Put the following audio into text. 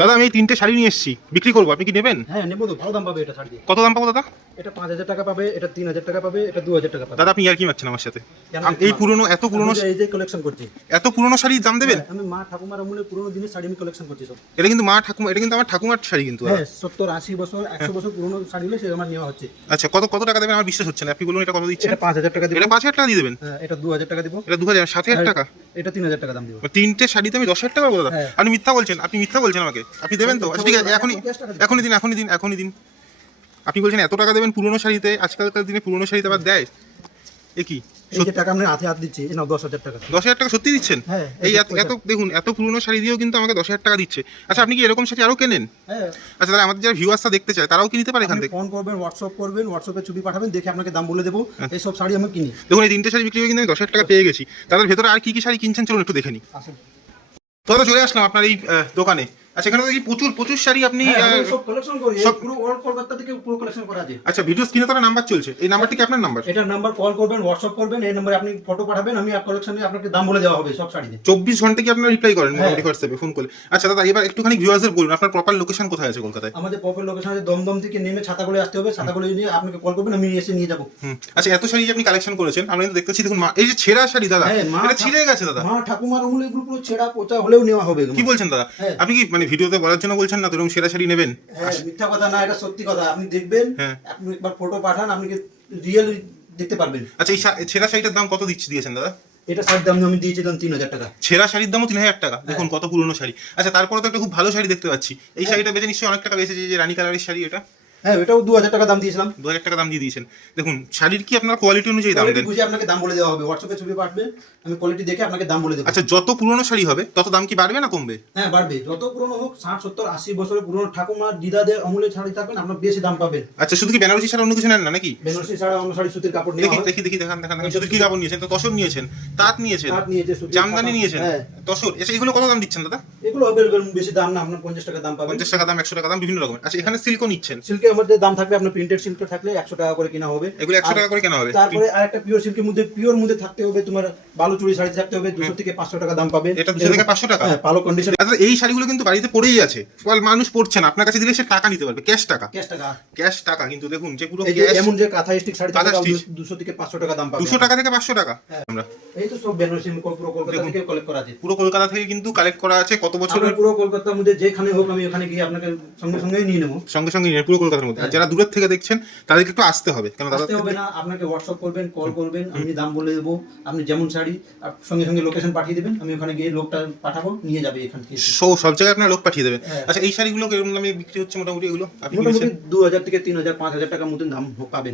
দাদা আমি এই 3টে শাড়ি নিয়ে এসেছি, বিক্রি করবো, আপনি কি নেবেন? হ্যাঁ নেবো তো, ভালো দাম পাবে এটা শাড়ি। কত দাম পাবো দাদা? এটা 5000 টাকা পাবে, এটা 3000 টাকা পাবে, এটা 2000 টাকা পাবে। দাদা আপনি আর কি মারছেন আমার সাথে? কেন এই পুরনো এত পুরনো এই যে কালেকশন করছি, এত পুরনো শাড়ির দাম দেবেন? আমি মা ঠাকুমার আমলে পুরনো দিনের শাড়ি আমি কালেকশন করছি সব। এটা কিন্তু মা ঠাকুমা, এটা কিন্তু আমার ঠাকুমার শাড়ি কিন্তু। হ্যাঁ 70 80 বছর 100 বছর পুরনো শাড়ি হলে সেটা আমার নেওয়া হচ্ছে। আচ্ছা কত কত টাকা দেবেন? আমার বিশ্বাস হচ্ছে না, আপনি বলুন এটা কত দিচ্ছেন? এটা 5000 টাকা দিব। এটা 5000 টাকা দিয়ে দেবেন? হ্যাঁ এটা 2000 টাকা দিব। এটা 2000, 7000 টাকা? এটা 3000 টাকা দাম দিব। 3টে শাড়িতে আমি 10000 টাকা বলবো দাদা? হ্যাঁ। আপনি মিথ্যা বলছেন, আপনি মিথ্যা বলছেন আমাকে। আপনি দেবেন তো? আচ্ছা ঠিক আছে, এখনই দিন, এখনই দিন, এখনই দিন। আপনি বলছেন এত টাকা দেবেন পুরনো শাড়িতে? আজকালকার দিনে পুরনো শাড়িতে আবার দেয়? এ কি এই যে টাকা আমরা হাতে হাত দিচ্ছি, এই নাও 10000 টাকা। 10000 টাকা সত্যি দিচ্ছেন? হ্যাঁ, এই এত দেখুন, এত পুরনো শাড়ি দিয়েও কিন্তু আমাকে 10000 টাকা দিচ্ছে। আচ্ছা আপনি কি এরকম শাড়ি আরো কেনেন? হ্যাঁ আচ্ছা তাহলে আমাদের যারা ভিউয়ার্সরা দেখতে চায় তারাও কি নিতে পারে এখান আপনি থেকে? ফোন করবেন, হোয়াটসঅ্যাপ করবেন, হোয়াটসঅ্যাপে ছবি পাঠাবেন, দেখে আপনাকে দাম বলে দেবো। এই সব শাড়ি আমি কিনি। দেখুন এই 3টে শাড়ি বিক্রি করে কিন্তু আমি 10000 টাকা পেয়ে গেছি। তাদের ভেতরে আর কি কি শাড়ি কিনছেন চলুন একটু দেখে নিই। আসুন। তো দাদা চলে আসলাম আপনার এই দোকানে। আচ্ছা এখানে তো এই প্রচুর প্রচুর শাড়ি আপনি হ্যাঁ, আমি সব কালেকশন করি, এই সব- পুরো অল কলকাতা থেকে পুরো কালেকশন করা আছে। আচ্ছা ভিডিও স্ক্রিনে তো নাম্বার চলছে, এই নাম্বারটি কি আপনার নাম্বার? এটার নাম্বার কল করবেন, হোয়াটসঅ্যাপ করবেন, এই নম্বরে আপনি ফটো পাঠাবেন, আমি কালেকশনে আপনাকে দাম বলে দেওয়া হবে সব শাড়িতে। 24 ঘন্টা কি আপনারা রিপ্লাই করেন হ্যাঁ। হোয়াটসঅ্যাপে ফোন করলে? আচ্ছা দাদা এবার একটুখানি ভিউয়ার্সদের বলুন আপনার প্রপার লোকেশন কোথায় আছে কলকাতায়? আমাদের প্রপার লোকেশন আছে দমদম থেকে নেমে ছাতাগুলো আসতে হবে, ছাতাগুলো নিয়ে আপনাকে কল করবেন, আমি এসে নিয়ে যাবো। আচ্ছা এত শাড়ি যে আপনি কালেকশন করেছেন আমরা কিন্তু দেখতেছি, দেখুন এই যে ছেঁড়া শাড়ি দাদা, হ্যাঁ, এটা ছিঁড়ে গেছে দাদা। মা ঠাকুমার আমলে এগুলো পুরো ছেঁড়া পচা হলেও নেওয়া হবে এগুলো। কি বলছেন দাদা? হ্যাঁ। আপনি কি মানে ভিডিওতে বলার জন্য বলছেন না তো এরকম ছেঁড়া শাড়ি নেবেন? হ্যাঁ মিথ্যা কথা না, এটা সত্যি কথা। আপনি দেখবেন, হ্যাঁ। আপনি একবার ফটো পাঠান, আপনি রিয়েল দেখতে পারবেন। আচ্ছা এই ছেঁড়া শাড়িটার দাম কত দিয়েছেন দাদা? এটা শাড়ির দাম আমি দিয়েছিলাম 3000 টাকা। ছেঁড়া শাড়ির দামও 3000 টাকা? দেখুন কত পুরনো শাড়ি। আচ্ছা তারপরে তো একটা খুব ভালো শাড়ি দেখতে পাচ্ছি, এই শাড়িটা বেচে নিশ্চয়ই অনেক টাকা বেঁচেছে, যে রানী কালারের শাড়ি, এটা হ্যাঁ এটাও 2000 টাকা দাম দিয়েছিলাম। 2000 টাকা দাম দিয়ে দিয়েছেন। দেখুন শাড়ির কি আপনার কোয়ালিটি অনুযায়ী দাম কোয়ালিটি দেন? বুঝে আপনাকে দাম বলে দেওয়া হবে, হোয়াটসঅ্যাপে ছবি পাঠাবেন, আমি কোয়ালিটি দেখে আপনাকে দাম বলে দেবো। আচ্ছা যত পুরনো শাড়ি হবে তত দাম কি বাড়বে না কমবে? হ্যাঁ বাড়বে, যত পুরনো হোক, 60 70 80 বছরের পুরনো ঠাকুমার দিদাদের আমলে শাড়ি থাকবেন, আপনার বেশি দাম পাবেন। আচ্ছা শুধু কি বেনারসি ছাড়া অন্য কিছু নেন না নাকি? বেনারসি ছাড়া অন্য শাড়ি সুতির কাপড় নেওয়া দেখি হয়। দেখি দেখি দেখান দেখান দেখান। শুধু কি কাপড় নিয়েছেন? তো তসর নিয়েছেন, তাঁত নিয়েছেন, তাঁত নিয়েছে, সুতির জামদানি কাপড়। নিয়েছেন, হ্যাঁ তসর, আচ্ছা এগুলো কত দাম দিচ্ছেন দাদা? এগুলো অ্যাভেলেবেল, বেশি দাম না, আপনার 50 টাকা দাম পাবেন। 50 টাকা দাম, 100 টাকা দাম, বিভিন্ন রকমের। আচ্ছা এখানে সিল্কও নিচ্ছেন? সিল্কের মধ্যে দাম থাকবে, আপনার প্রিন্টেড সিল্ক থাকলে 100 টাকা করে কেনা হবে। এগুলো 100 টাকা করে কেনা হবে? তারপরে আরেকটা পিওর সিল্কের মধ্যে, পিওর মধ্যে থাকতে হবে তোমার বালুচুরি শাড়ি থাকতে হবে, 200 থেকে 500 টাকা দাম পাবেন। এটা 200 থেকে 500 টাকা? হ্যাঁ ভালো কন্ডিশন। আচ্ছা এই শাড়িগুলো কিন্তু বাড়িতে পড়েই আছে, মানুষ পড়ছে না, আপনার কাছে দিলে সে টাকা নিতে পারবে, ক্যাশ টাকা। ক্যাশ টাকা। ক্যাশ টাকা কিন্তু দেখুন যে পুরো এই যে ক্যাশ। এমন যে কাঁথা স্টিক শাড়ি কাঁথা থাকবে, স্টিচ। 200 থেকে 500 টাকা দাম পাবেন। 200 টাকা থেকে 500 টাকা? হ্যাঁ। আমরা এই তো সব বেনারসি পুরো কলকাতা দেখুন। থেকে কালেক্ট করা আছে। পুরো কলকাতা থেকে কিন্তু কালেক্ট করা আছে। কত বছরের? আপনার পুরো কলকাতার মধ্যে যেখানে হোক, আমি ওখানে গিয়ে আপনাকে সঙ্গে সঙ্গেই নিয়ে নেবো। সঙ্গে সঙ্গে নিয়ে পুরো কলকাতার মধ্যে। আর যারা দূরের থেকে দেখছেন তাদেরকে একটু আসতে হবে, কেন দাদা? আসতে হবে না, আপনাকে হোয়াটসঅ্যাপ করবেন, কল করবেন, আমি দাম বলে দেবো। আপনি যেমন শাড়ি সঙ্গে সঙ্গে লোকেশন পাঠিয়ে দেবেন, আমি ওখানে গিয়ে লোকটা পাঠাবো, নিয়ে যাবে এখান থেকে। সব জায়গায় আপনার লোক পাঠিয়ে দেবেন? হ্যাঁ। আচ্ছা এই শাড়িগুলো কিরকম দামে বিক্রি হচ্ছে মোটামুটি? এগুলো আপনি মোটামুটি কিনেছেন? 2000 থেকে 3000 5000 টাকার মতন দাম পাবেন।